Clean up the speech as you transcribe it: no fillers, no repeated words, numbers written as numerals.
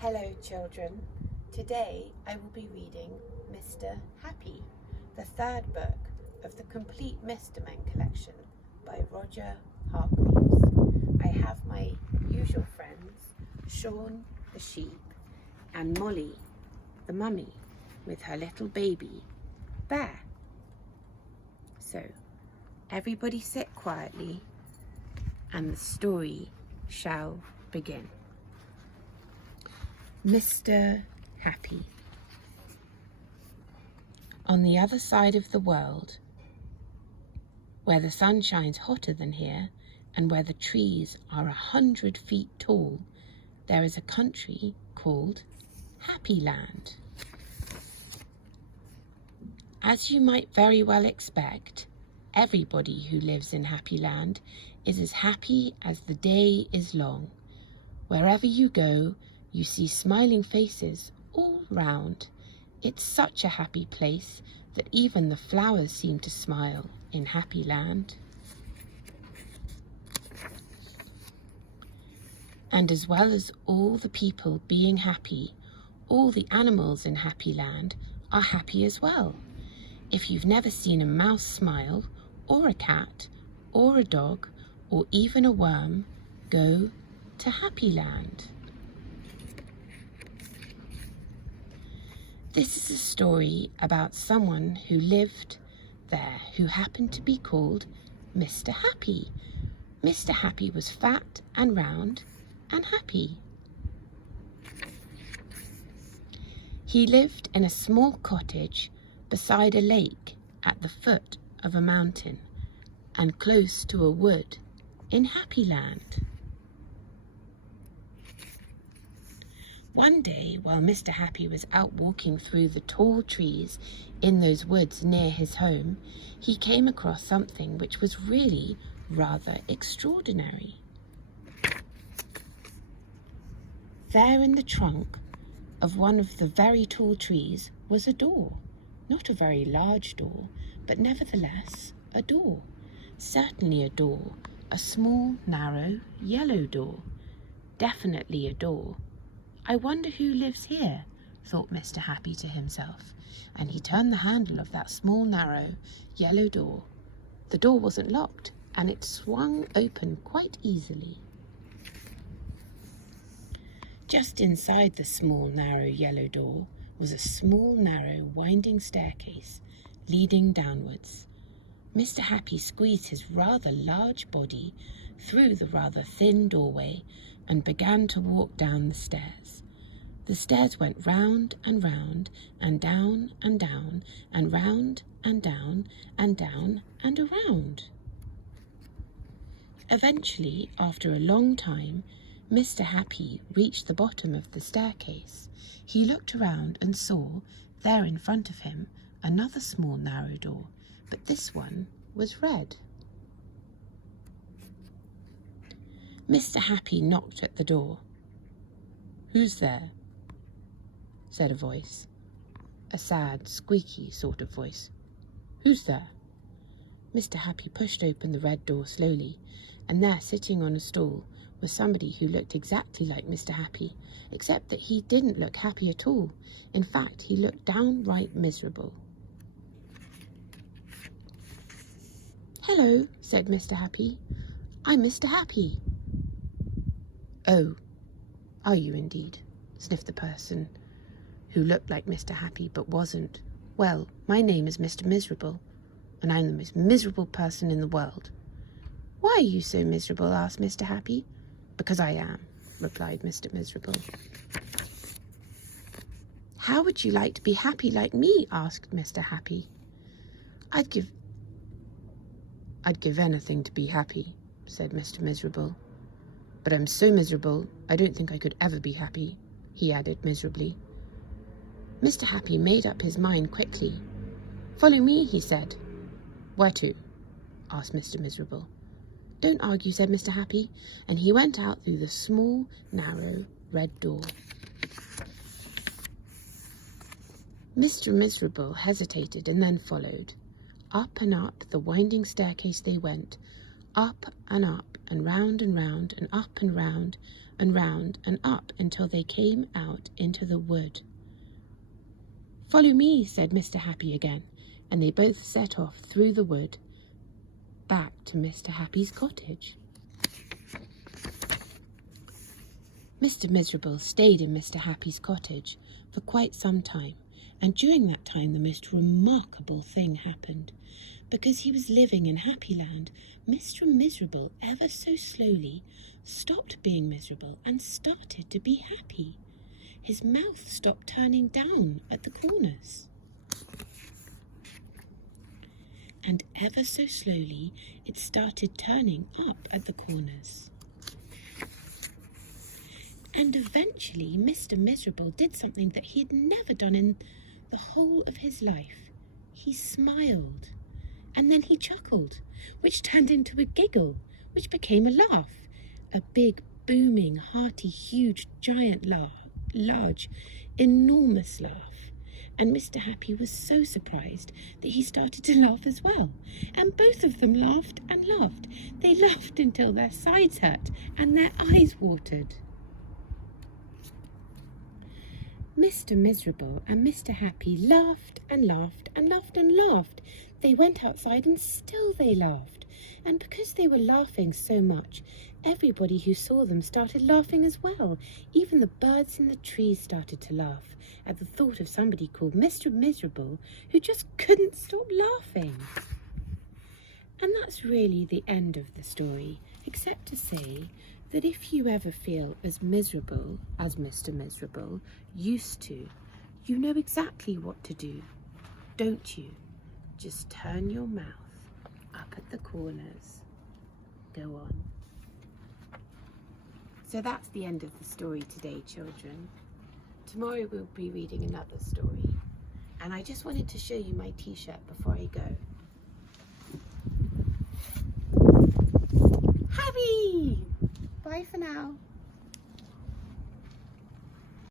Hello children, today I will be reading Mr. Happy, the third book of the Complete Mr. Men collection by Roger Hargreaves. I have my usual friends, Sean the sheep and Molly the mummy with her little baby, Bear. So everybody sit quietly and the story shall begin. Mr. Happy. On the other side of the world, where the sun shines hotter than here and where the trees are 100 feet tall, there is a country called Happy Land. As you might very well expect, everybody who lives in Happy Land is as happy as the day is long. Wherever you go, you see smiling faces all round. It's such a happy place that even the flowers seem to smile in Happy Land. And as well as all the people being happy, all the animals in Happy Land are happy as well. If you've never seen a mouse smile, or a cat, or a dog, or even a worm, go to Happy Land. This is a story about someone who lived there who happened to be called Mr. Happy. Mr. Happy was fat and round and happy. He lived in a small cottage beside a lake at the foot of a mountain and close to a wood in Happy Land. One day, while Mr. Happy was out walking through the tall trees in those woods near his home, he came across something which was really rather extraordinary. There in the trunk of one of the very tall trees was a door. Not a very large door, but nevertheless a door. Certainly a door, a small, narrow, yellow door. Definitely a door. I wonder who lives here, thought Mr. Happy to himself, and he turned the handle of that small, narrow, yellow door. The door wasn't locked, and it swung open quite easily. Just inside the small, narrow, yellow door was a small, narrow, winding staircase leading downwards. Mr. Happy squeezed his rather large body through the rather thin doorway and began to walk down the stairs. The stairs went round and round and down and down and round and down and down and around. Eventually, after a long time, Mr. Happy reached the bottom of the staircase. He looked around and saw, there in front of him, another small narrow door, but this one was red. Mr. Happy knocked at the door. "Who's there?" said a voice, a sad, squeaky sort of voice. "Who's there?" Mr. Happy pushed open the red door slowly, and there, sitting on a stool, was somebody who looked exactly like Mr. Happy, except that he didn't look happy at all. In fact, he looked downright miserable. "Hello," said Mr. Happy. "I'm Mr. Happy." "Oh, are you indeed?" sniffed the person who looked like Mr. Happy but wasn't. "Well, my name is Mr. Miserable, and I'm the most miserable person in the world." "Why are you so miserable?" asked Mr. Happy. "Because I am," replied Mr. Miserable. "How would you like to be happy like me?" asked Mr. Happy. I'd give anything to be happy," said Mr. Miserable. "But I'm so miserable, I don't think I could ever be happy," he added miserably. Mr. Happy made up his mind quickly. "Follow me," he said. "Where to?" asked Mr. Miserable. "Don't argue," said Mr. Happy, and he went out through the small, narrow, red door. Mr. Miserable hesitated and then followed. Up and up the winding staircase they went, up and up and round and round and up and round and round and up until they came out into the wood. "Follow me," said Mr. Happy again, and they both set off through the wood back to Mr. Happy's cottage. Mr. Miserable stayed in Mr. Happy's cottage for quite some time, and during that time the most remarkable thing happened. Because he was living in Happyland, Mr. Miserable ever so slowly stopped being miserable and started to be happy. His mouth stopped turning down at the corners. And ever so slowly it started turning up at the corners. And eventually Mr. Miserable did something that he had never done in the whole of his life. He smiled, and then he chuckled, which turned into a giggle, which became a laugh, a big, booming, hearty, huge, giant laugh, large, enormous laugh. And Mr. Happy was so surprised that he started to laugh as well. And both of them laughed and laughed. They laughed until their sides hurt and their eyes watered. Mr. Miserable and Mr. Happy laughed and laughed and laughed and laughed. They went outside and still they laughed. And because they were laughing so much, everybody who saw them started laughing as well. Even the birds in the trees started to laugh at the thought of somebody called Mr. Miserable who just couldn't stop laughing. And that's really the end of the story, except to say that if you ever feel as miserable as Mr. Miserable used to, you know exactly what to do, don't you? Just turn your mouth up at the corners. Go on. So that's the end of the story today, children. Tomorrow we'll be reading another story. And I just wanted to show you my t-shirt before I go. Happy! Bye for now.